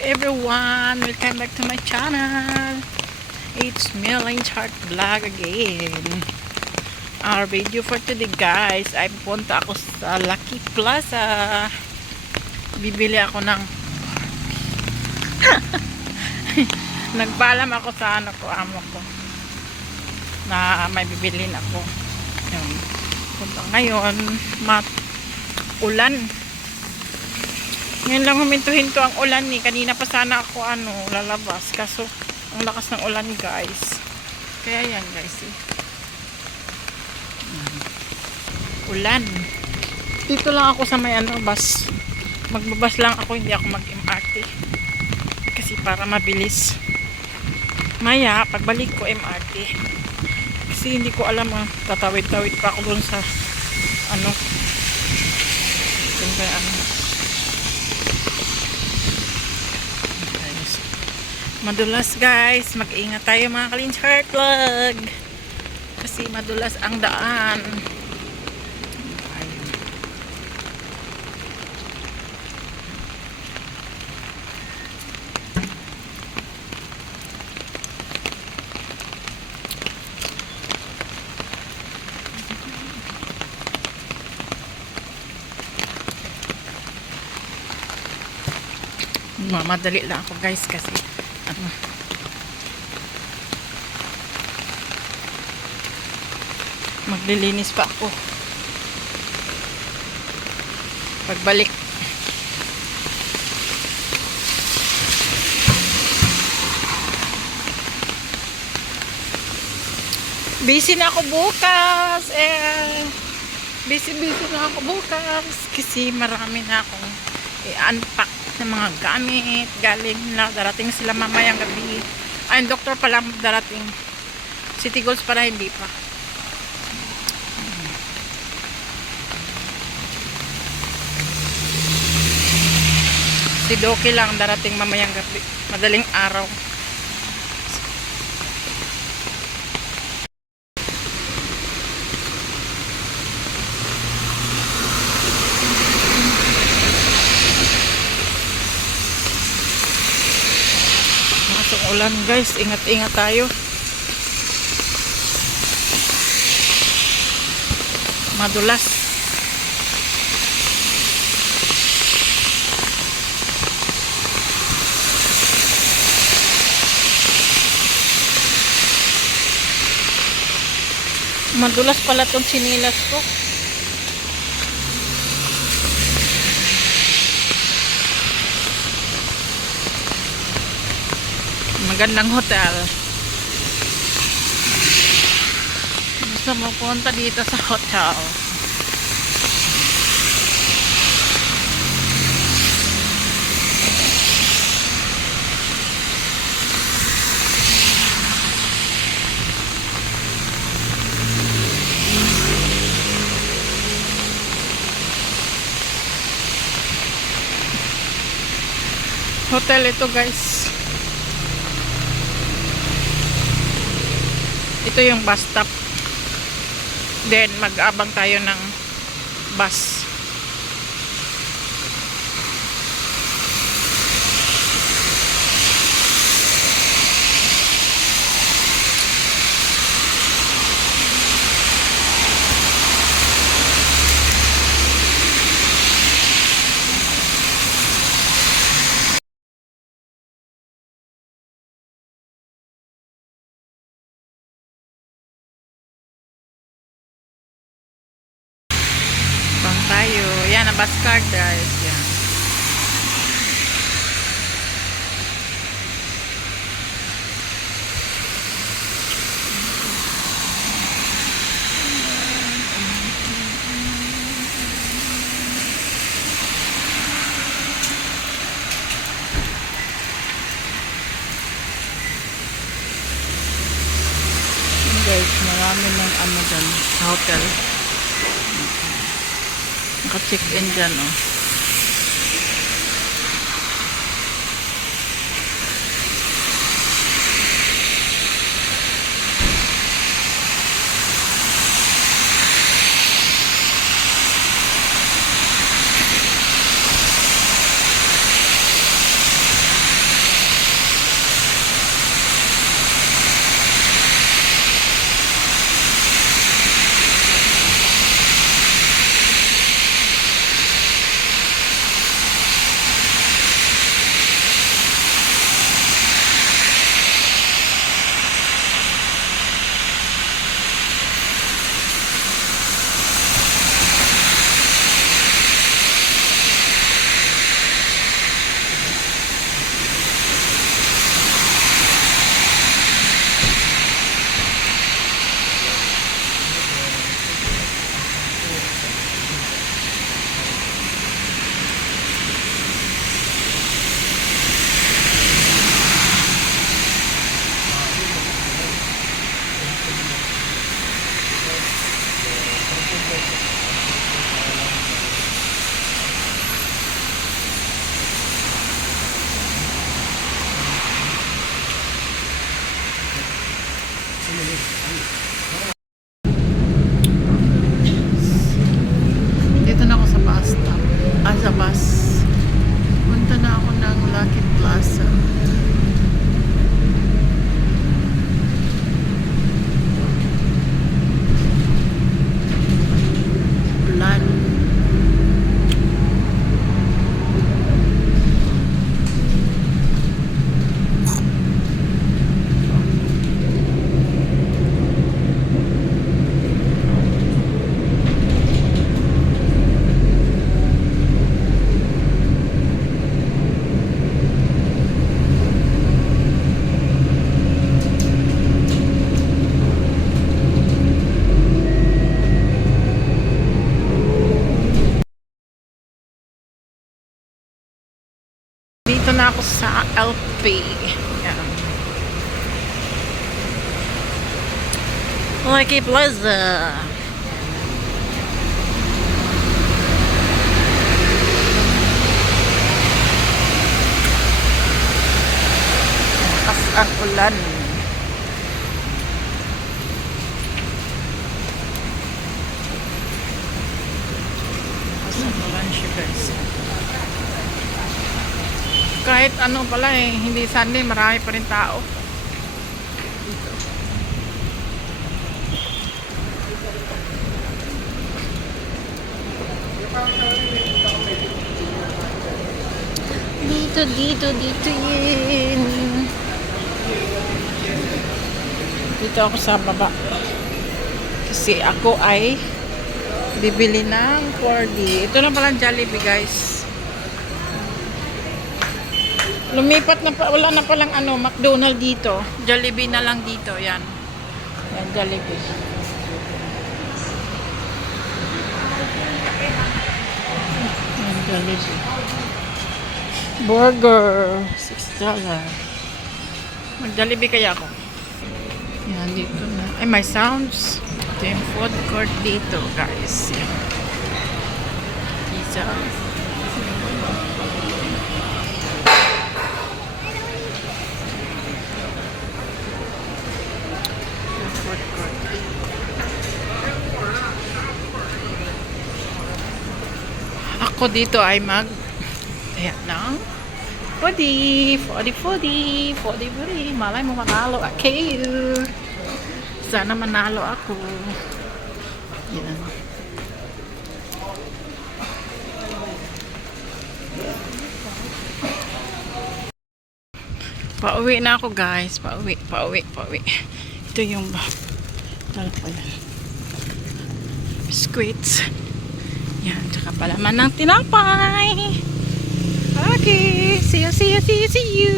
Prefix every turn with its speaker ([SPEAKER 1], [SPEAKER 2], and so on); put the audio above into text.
[SPEAKER 1] everyone! Welcome back to my channel! It's Melane's Heart Vlog again. Our video for today guys ay punta ako sa Lucky Plaza. Bibili ako ng Nagpaalam ako sa ano ko, amo ko na may bibilin ako. Yun. Punta ngayon, mat ulan. Ngayon lang huminto-hinto ang ulan ni. Kanina pa sana ako ano, lalabas. Kaso, ang lakas ng ulan guys. Kaya yan guys eh. Ulan. Dito lang ako sa may ano, bus. Magbabas lang ako, hindi ako mag-MRT. Kasi para mabilis. Maya, pagbalik ko MRT. Kasi hindi ko alam ah, tatawid-tawid pa ako dun sa ano. Dun yung ano. Madulas guys. Mag-ingat tayo mga Kalin's Heart Vlog. Kasi madulas ang daan. Ayun. Mamadali lang ako guys kasi maglilinis pa ako. Pagbalik. Busy na ako bukas eh. Busy busy na ako bukas kasi marami na akong i-unpack ng mga gamit galing na darating sila mamayang gabi. Ay doktor pala darating. City goals para hindi pa. Si Doki lang darating mamayang gabi. Madaling araw ulan guys, ingat-ingat tayo. Madulas. Madulas pala tong sinilas ko. Magandang hotel. Gusto mo punta dito sa hotel. Hotel ito guys. Ito yung bus stop. Then, mag-abang tayo ng bus. Abang tayo. Yan, ang bus card guys. Yan. Guys, marami ng ano dyan hotel. Naka-check in dyan, oh. Sa LP. Yan. Lucky Plaza. Lakas ang ulan. Lakas ang ulan siya guys. Kahit ano pala eh, hindi Sunday, marami pa rin tao. Dito. Dito, dito, dito yun. Dito ako sa baba. Kasi ako ay bibili ng 4D. Ito na pala Jollibee guys. Lumipat na pa, wala na palang ano, McDonald dito. Jollibee na lang dito, yan. Yan, Jollibee. Yan, Jollibee. Burger, $6. Mag-Jollibee kaya ako. Yan, dito na. Ay, may sounds. Ito yung food court dito, guys. Yan. Pizza. Ako dito ay mag ayan na Fodi, fodi, fodi, fodi, fodi. Malay mo manalo ako. Sana manalo ako. Yan. Pauwi na ako guys. Pauwi, pauwi, pauwi. Ito yung ko yan. Biscuits. Yan, tsaka palaman ng tinapay. Okay, see see you, see you, see you.